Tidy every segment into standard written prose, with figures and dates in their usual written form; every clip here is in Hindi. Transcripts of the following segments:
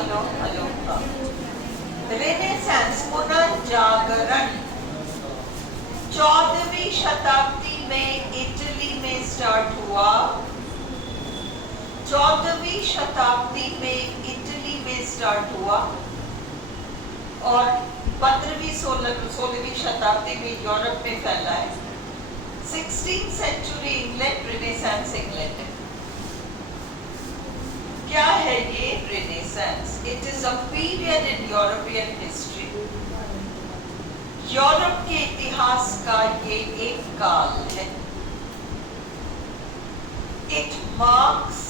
Hello hello. रेनेसांस पुनर्जागरण 14वीं शताब्दी में इटली में स्टार्ट हुआ। 14वीं शताब्दी में इटली में स्टार्ट हुआ और 15वीं 16वीं शताब्दी में यूरोप में फैला है। 16th century England, renaissance England है। क्या है ये renaissance? It is a period in European history. Europe के इतिहास का ये एक काल है। इट मार्क्स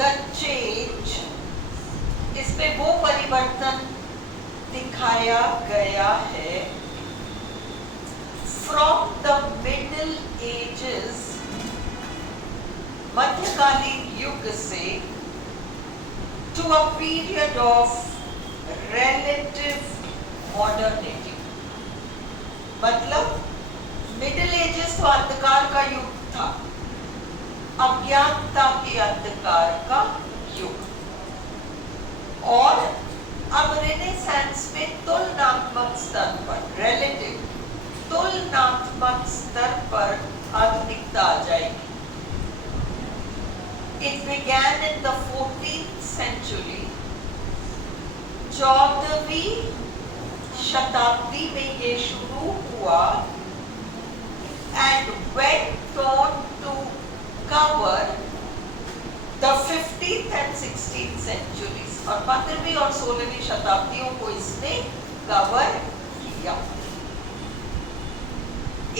द चेंज, इसमें वो परिवर्तन दिखाया गया है फ्रॉम द मिडिल एजेस, मध्यकालीन युग से, to a period of relative modernity। मतलब मिडिल एजेस तो अंधकार का युग था, अज्ञानता के अंधकार का युग, और अब रेनेसांस में तुलनात्मक स्तर पर, रिलेटिव तुलनात्मक स्तर पर आधुनिकता आ जाएगी। It began in the 14th century। 14वीं शताब्दी में ये शुरू हुआ and went on to cover the 15th and 16th centuries। और 15वीं और 16वीं शताब्दियों को इसने कवर किया।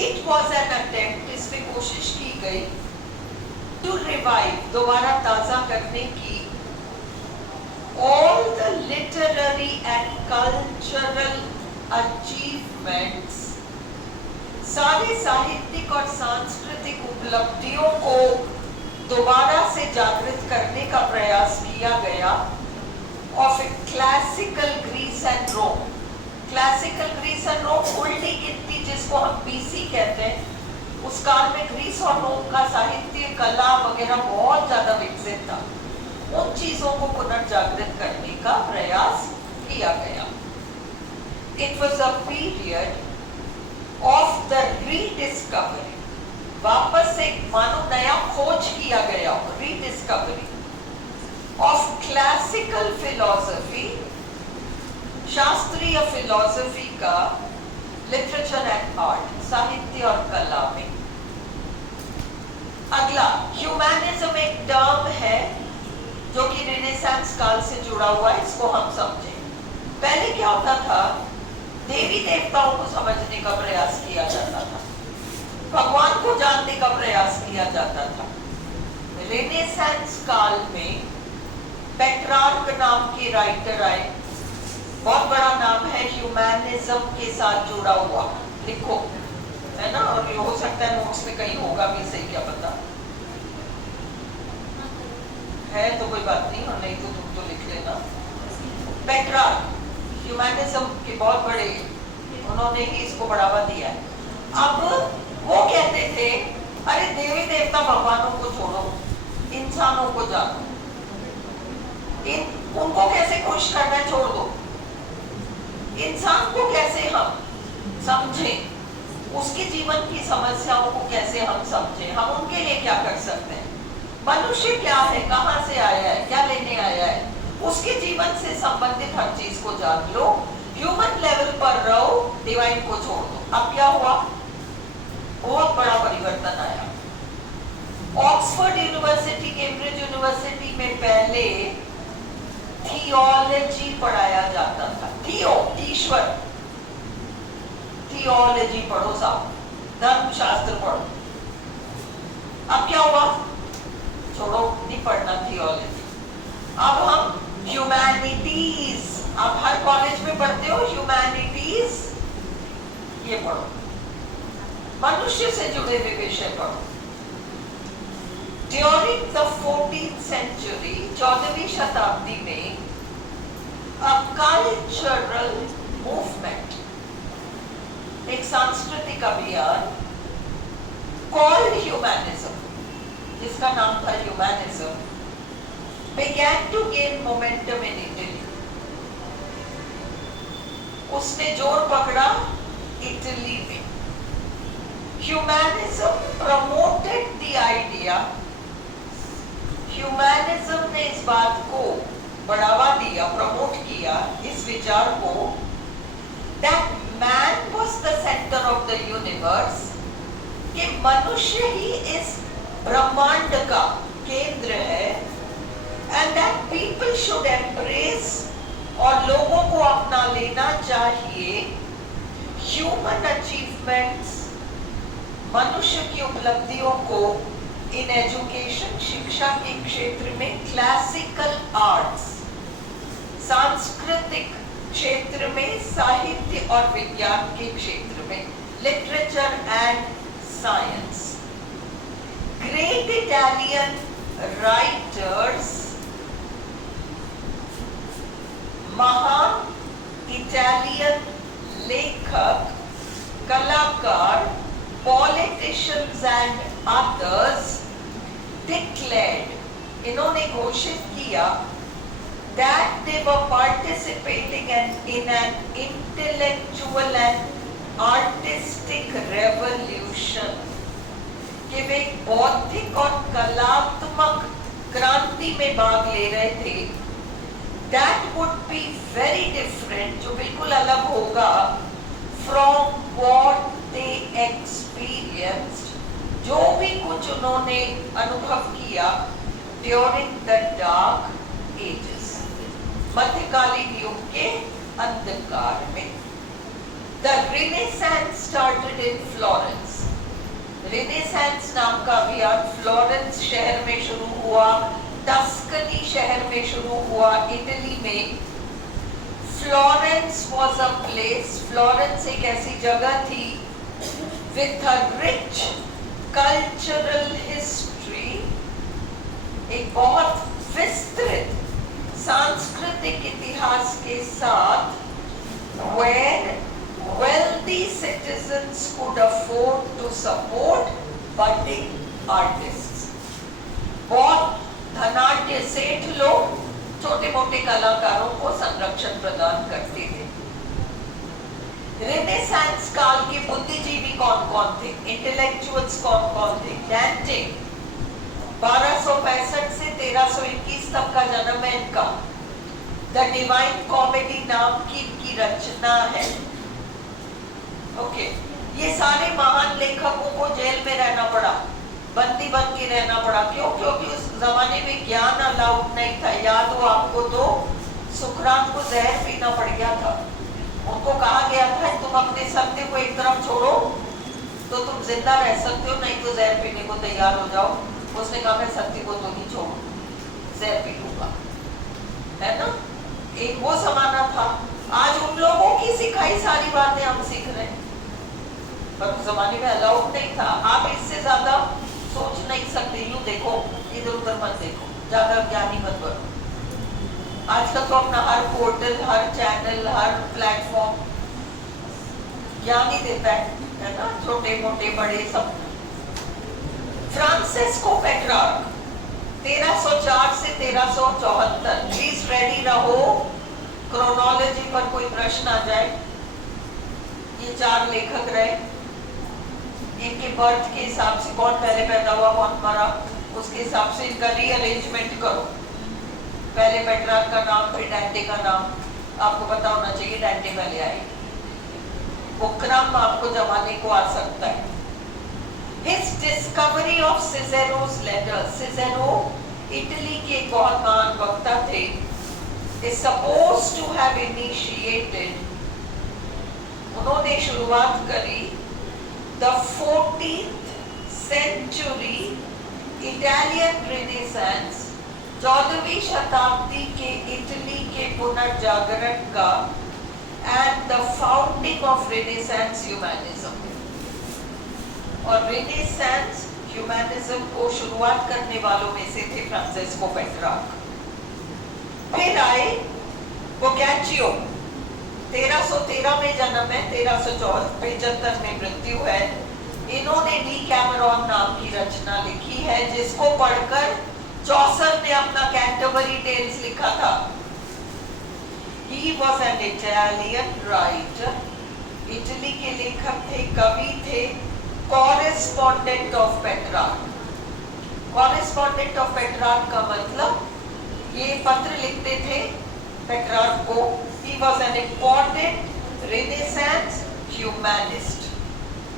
It was an attempt, इसमें कोशिश की गई to revive, दोबारा ताजा करने की, all the literary and cultural achievements, सारे साहित्यिक और सांस्कृतिक उपलब्धियों को दोबारा से जागृत करने का प्रयास किया गया of classical Greece and Rome. Classical Greece and Rome उल्टी गिनती जिसको हम बीसी कहते हैं, उस काल में ग्रीस और रोम का साहित्य, कला वगैरह बहुत ज्यादा विकसित था। उन चीजों को पुनर्जागृत करने का प्रयास किया गया। It was a period of the rediscovery, वापस एक मानो नया खोज किया गया, रीडिस्कवरी ऑफ क्लासिकल फिलॉसफी, शास्त्रीय फिलॉसफी का, लिटरेचर एंड आर्ट, साहित्य और कला में। अगला ह्यूमैनिज्म एक टर्म है जो कि रेनेसांस काल से जुड़ा हुआ है, इसको हम समझें। पहले क्या होता था, देवी देवताओं को समझने का प्रयास किया जाता था, भगवान को जानने का प्रयास किया जाता था। रेनेसांस काल में पेट्रार्क नाम के राइटर आए, बहुत बड़ा नाम है, ह्यूमैनिज्म के साथ जुड़ा हुआ, लिखो, है ना, और ये हो सकता है नोट्स में कहीं होगा भी, सही क्या पता है, तो कोई बात नहीं, और नहीं तो तुम तो लिख लेना। पेट्रार्क ह्यूमैनिज्म के बहुत बड़े, उन्होंने ही इसको बढ़ावा दिया है। अब वो कहते थे, अरे देवी देवता भगवानों को छोड़ो, इंसानों को जानो, उनको कैसे खुश करना है छोड़ दो, इंसान को कैसे हम समझें, उसके जीवन की समस्याओं को कैसे हम समझें, हम उनके लिए क्या कर सकते हैं, मनुष्य क्या है, कहां से आया है, क्या लेने आया है, उसके जीवन से संबंधित हर चीज को जान लो, ह्यूमन लेवल पर रहो, डिवाइन को छोड़ दो। अब क्या हुआ, बहुत बड़ा परिवर्तन आया। ऑक्सफोर्ड यूनिवर्सिटी, कैम्ब्रिज यूनिवर्सिटी में पहले थियोलॉजी पढ़ाया जाता था, थियो ईश्वर, थियोलॉजी पढ़ो साहब, धर्मशास्त्र पढ़ो। अब क्या हुआ, छोड़ो, नहीं पढ़ना थियोलॉजी, अब हम ह्यूमैनिटीज, आप हर कॉलेज में पढ़ते हो ह्यूमैनिटीज, ये पढ़ो, मनुष्य से जुड़े हुए विषय पढ़ो। ड्यूरिंग द 14th century, 14वीं शताब्दी में a cultural movement, एक सांस्कृतिक अभियान called humanism, जिसका नाम था humanism, began to gain momentum in Italy. उसने जोर पकड़ा इटली में. Humanism promoted the idea. Humanism ने इस बात को बढ़ावा दिया, प्रमोट किया इस विचार को that man was the center of the universe, कि मनुष्य ही इस ब्रह्मांड का केंद्र है, and that people should embrace, और लोगों को अपना लेना चाहिए human achievements, मनुष्य की उपलब्धियों को इन एजुकेशन, शिक्षा के क्षेत्र में, क्लासिकल आर्ट्स, सांस्कृतिक क्षेत्र में, साहित्य और विज्ञान के क्षेत्र में, literature and science. Great Italian writers, महान इटालियन लेखक, कलाकार, politicians and others declared, इन्होंने घोषित किया that they were participating in an intellectual and artistic revolution, कि वे बौद्धिक और कलात्मक क्रांति में भाग ले रहे थे. That would be very different, जो बिल्कुल अलग होगा from what they experienced, जो भी कुछ उन्होंने अनुभव किया during the dark ages, मध्यकालीन युग के अंधकार में. The Renaissance started in Florence. Renaissance नाम का अभियान फ्लोरेंस शहर में शुरू हुआ, टस्कनी शहर में शुरू हुआ, इटली में. Florence was a place, Florence एक ऐसी जगह थी with a rich cultural history, एक बहुत विस्तृत सांस्कृतिक इतिहास के साथ, where wealthy citizens could afford to support budding artists. बहुत धनाढ्य सेठ लोग छोटे मोटे कलाकारों को संरक्षण प्रदान करते थे. रेनेसांस काल के बुद्धिजीवी कौन कौन थे, इंटेलेक्चुअल्स कौन कौन थे? डैंटे 1265 से 1321 तक का जन्म है इनका. द डिवाइन कॉमेडी नाम की इनकी रचना है. ओके, ये सारे महान लेखकों को जेल में रहना पड़ा, बंदी बन के रहना पड़ा. क्यों? क्योंकि उस जमाने में ज्ञान अलाउड नहीं था. याद हो आपको तो सुकरात को जहर पीना पड़ गया था. उनको कहा गया था तुम अपने सत्य को एक तरफ छोड़ो तो तुम जिंदा रह सकते हो, नहीं तो जहर पीने को तैयार हो जाओ. उसने कहा मैं सत्य को तो नहीं छोड़ू, जहर पी लूंगा. है ना, एक वो जमाना था. आज उन लोगों की सिखाई सारी बातें हम सीख रहे हैं, पर उस जमाने में अलाउड नहीं था. आप इससे ज्यादा सोच नहीं सकते. यूं देखो, इधर उधर मत देखो, ज्यादा ज्ञानी मत बनो. आजकल तो अपना हर पोर्टल, हर चैनल, हर प्लेटफॉर्म ज्ञान ही देता है ना, छोटे मोटे बड़े सब. फ्रांसिस्को पेट्रार्क 1304 से 1374. प्लीज रेडी रहो, क्रोनोलॉजी पर कोई प्रश्न आ जाए. ये 4 लेखक रहे. इनके बर्थ के हिसाब से कौन पहले पैदा हुआ, कौन मरा, उसके हिसाब से इनका रीअरेंजमेंट करो. पहले पेट्रार्क का नाम, फिर डैंटे का नाम. आपको पता होना चाहिए डैंटे पहले आए. वो क्रम आपको जमाने को आ सकता है. His discovery of Cicero's letters. Cicero Italy के एक बहुत महान वक्ता थे. Is supposed to have initiated, उन्होंने शुरुआत करी the 14th century Italian Renaissance, 14वीं शताब्दी के इटली के पुनर्जागरण का, and the founding of Renaissance humanism. और Renaissance humanism को शुरुआत करने वालों में से थे फ्रांसिस्को पेट्रार्क. फिर आए बोकाचियो, 1313 में जन्म है, 1375 में मृत्यु है. इन्होंने डी कैमरॉन नाम की रचना लिखी है, जिसको पढ़कर चौसर ने अपना कैंटरबरी कैंटरबरी टेल्स लिखा था। He was an Italian writer. Italy के लेखक थे, कवि थे, correspondent of Petrarch. Correspondent of Petrarch का मतलब ये पत्र लिखते थे पेट्रार्क को। He was an important Renaissance humanist.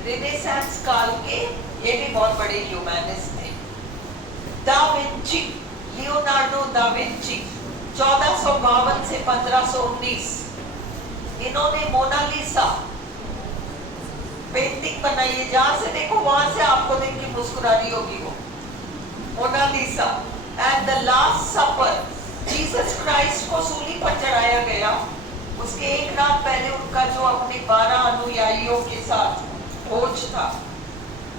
Renaissance काल के ये भी बहुत बड़े ह्यूमैनिस्ट थे। Da Vinci, Leonardo da Vinci 1452 से 1519, इन्होंने मोनालिसा पेंटिंग बनाई है। जहां से देखो वहां से आपको देख के मुस्कुरानी होगी वो Mona Lisa. And the last supper, Jesus Christ को सूली पर चढ़ाया गया, उसके एक रात पहले उनका जो अपने 12 अनुयायियों के साथ भोज था,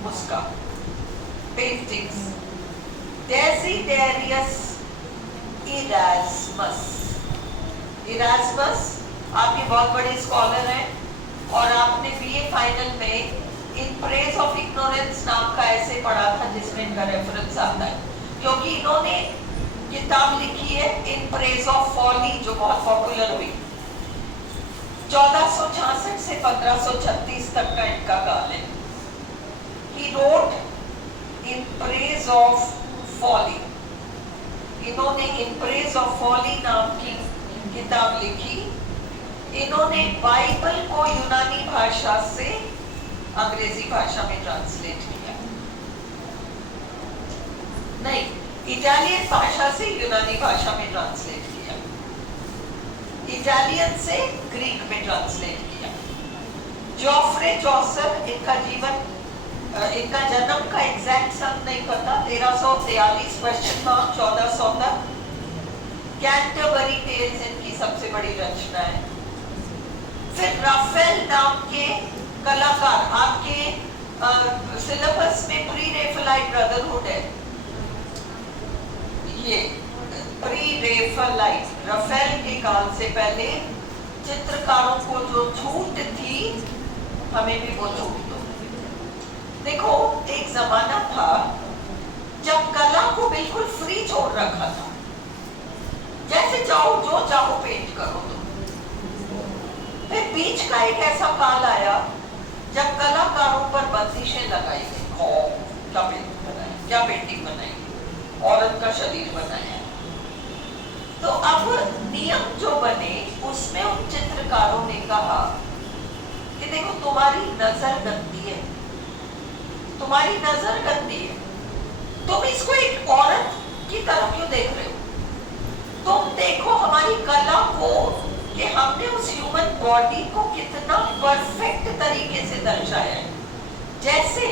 उसका पेंटिंग्स। डेसिडेरियस इरास्मस, इरास्मस आपके बहुत बड़े स्कॉलर हैं और आपने बीए फाइनल में इन प्रेज ऑफ इग्नोरेंस नाम का ऐसे पढ़ा था जिसमें इनका रेफरेंस आता है, क्योंकि इन्होंने किताब लिखी है इन प्रेज ऑफ फॉली जो बहुत पॉपुलर हुई। 1466 से 1536 तक का इनका काल है। He wrote in praise of folly. इन्होंने इन प्रेज ऑफ फॉली नाम की किताब लिखी। इन्होंने बाइबल को यूनानी भाषा से अंग्रेजी भाषा में ट्रांसलेट किया, नहीं, इटालियन भाषा से यूनानी भाषा में ट्रांसलेट किया, इटालियन से ग्रीक में ट्रांसलेट किया। जॉफ्रे चौसर, इनका जीवन, इनका जन्म का एग्जैक्ट सन नहीं पता, 1343 क्वेश्चन मार्क 1400 तक। कैंटरबरी टेल्स इनकी सबसे बड़ी रचना है। फिर राफेल नाम के कलाकार, आपके सिलेबस में प्री रेफलाइट ब्रदरहुड है, ये प्री रेफलाइट राफेल के काल से पहले चित्रकारों को जो छूट थी, हमें भी वो छूट दो। देखो एक जमाना था जब कला को बिल्कुल फ्री छोड़ रखा था, जैसे चाहो जो चाहो पेंट करो। तो फिर बीच का एक ऐसा काल आया जब कलाकारों पर बंदिशें लगाई गई। क्या पेंटिंग बनाई, क्या पेंटिंग बनाई, औरत का शरीर बनाया। तो अब नियम जो बने उसमें उन चित्रकारों ने कहा कि देखो तुम्हारी नजर गंदी है, तुम्हारी नजर गंदी है, तुम इसको एक औरत की तरह क्यों देख रहे हो? तुम देखो हमारी कला को कि हमने उस ह्यूमन बॉडी को कितना परफेक्ट तरीके से दर्शाया है। जैसे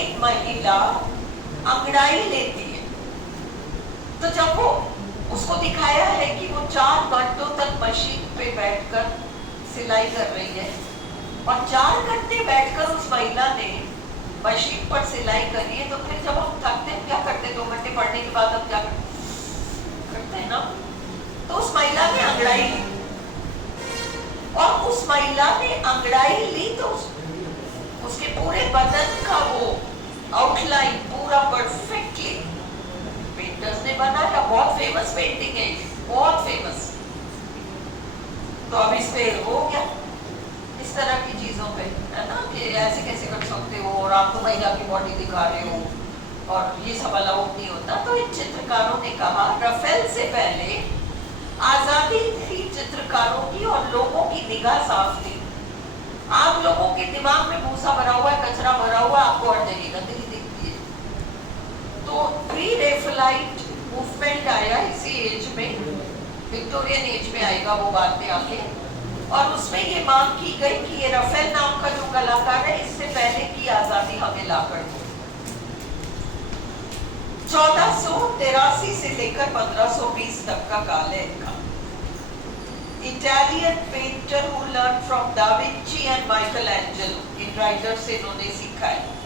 एक महिला अंगड़ाई लेती है, तो जब वो उसको दिखाया है कि वो 4 घंटों तक मशीन पे बैठकर सिलाई कर रही है, और 4 घंटे बैठकर उस महिला ने मशीन पर सिलाई करी है, तो फिर जब हम थकते हैं क्या करते हैं? 2 घंटे पढ़ने के बाद हम क्या करते हैं ना? तो उस महिला ने अंगड़ाई ली, और उस महिला ने अंगड़ाई ली तो उसके पूरे बदन का वो आउटलाइन पूरा परफेक्टली पेंटर्स ने बनाया। बहुत फेमस पेंटिंग है, बहुत फेमस। तो अब इस पे हो गया इस तरह की चीजों पे, है ना, कि ऐसे कैसे कर सकते हो और आप तो महिला की बॉडी दिखा रहे हो, और ये सब अलाउड नहीं होता। तो इन चित्रकारों ने कहा राफेल से पहले आजादी थी चित्रकारों की, और लोगों की निगाह साफ थी। आप लोगों के दिमाग में भूसा भरा हुआ है, कचरा भरा हुआ, आपको हर जगह गंदगी दिखती है। तो प्री रेफलाइट मूवमेंट आया इसी एज में, विक्टोरियन एज में आएगा वो बाद में आके, और उसमें ये मांग की गई कि ये राफेल नाम का जो कलाकार है, इससे पहले की आजादी हमें लाकर दो। 1483 से लेकर 1520 तक का काल है इनका। Italian painter who learn from da Vinci and Michael Angelo, इन राइटर से इन्होंने सीखा है।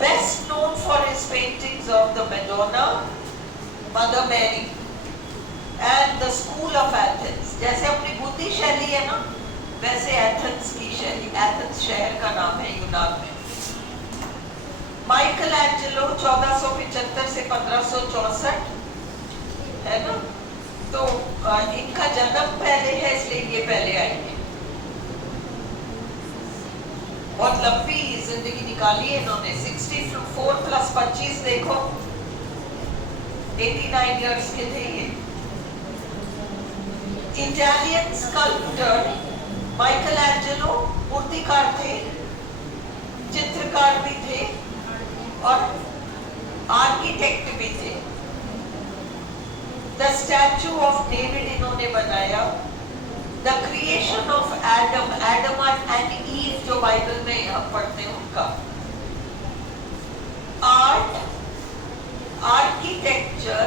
Best known for his paintings of the Madonna, mother Mary and the school of Athens. जैसे अपनी बुद्धि शैली है ना, वैसे एथेंस की शैली, एथेंस शहर का नाम है यूनान में। माइकल एंजेलो 1475 से 1564, इनका जन्म पहले है इसलिए ये पहले आएंगे। बहुत लंबी जिंदगी निकाली है इन्होंने। 64 प्लस 25 देखो, 89 इयर्स के थे ये। इटालियन स्कल्पटर माइकल एंजेलो मूर्तिकार थे, चित्रकार भी थे और आर्किटेक्ट भी थे। द स्टैचू ऑफ डेविड इन्होंने बनाया। The creation of Adam, Adam and ewe जो बाइबल में हम पढ़ते हैं उनका। Art, architecture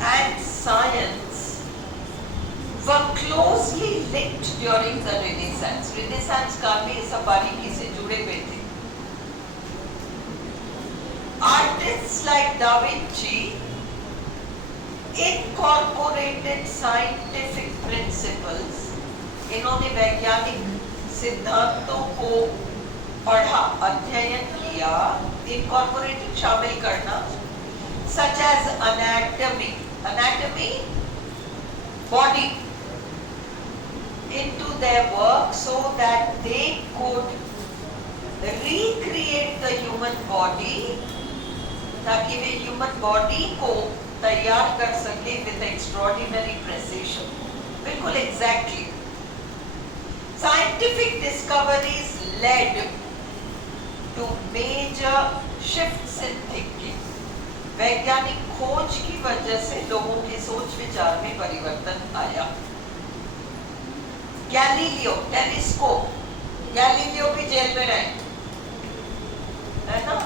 and science were closely linked during the Renaissance. Renaissance काल में ये सब बारीकी से जुड़े हुए थे। Artists like Da Vinci incorporated scientific principles. इन्होंने वैज्ञानिक सिद्धांतों को पढ़ा, अध्ययन किया। Incorporated शामिल करना, such as anatomy, body, into their work so that they could recreate the human body, ताकि वे human body को तैयार कर सके with extraordinary precision, बिल्कुल exactly. Scientific discoveries led to major shifts in thinking. वैज्ञानिक खोज की वजह से लोगों के सोच विचार में परिवर्तन आया। गैलीलियो, टेलीस्कोप, गैलीलियो भी जेल में रहे, है ना?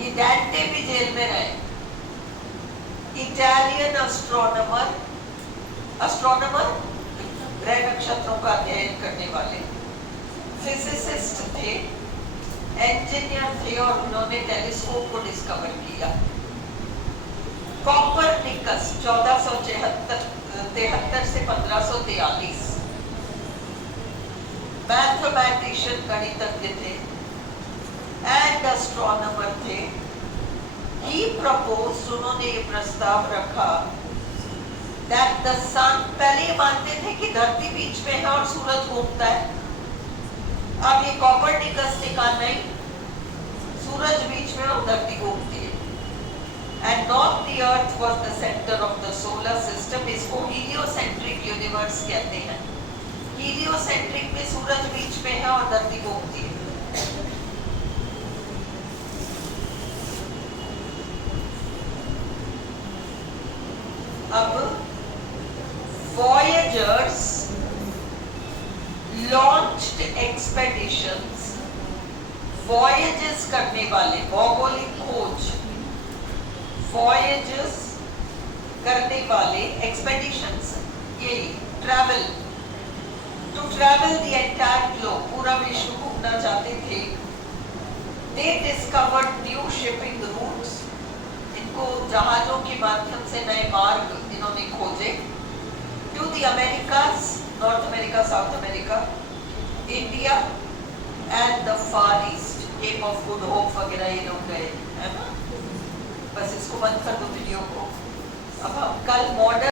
ये डांटे भी जेल में रहे। इटालियन एस्ट्रोनॉमर ग्रह नक्षत्रों का अध्ययन करने वाले, फिजिसिस्ट थे, इंजीनियर थे और उन्होंने टेलीस्कोप को डिस्कवर किया। कोपरनिकस 1473 से 1543 मैथमेटिशियन, गणितज्ञ थे एंड एस्ट्रोनॉमर थे। ही प्रपोज्ड, उन्होंने ये प्रस्ताव रखा दैट द सन, पहले ये मानते थे कि धरती बीच में है और सूरज घूमता है। अब ये कोपरनिकस ने कहा नहीं, सूरज बीच में और धरती घूमती है। And not the earth was the center of the solar system. इसको heliocentric universe कहते हैं। heliocentric में सूरज बीच में है और धरती घूमती है। अब Voyagers launched expeditions, voyages करने वाले, भौगोलिक खोज, voyages करने वाले, expeditions यही travel, to travel the entire globe, पूरा विश्व घूमना चाहते थे। They discovered new shipping routes, इनको जहाजों के माध्यम से नए मार्ग इन्होंने खोजे। To the Americas, North America, South America, India and the Far East, Cape of Good Hope वगैरह ये लोग गए, है ना? बस इसको बंद कर दो वीडियो को। अब हम कल मॉडर्न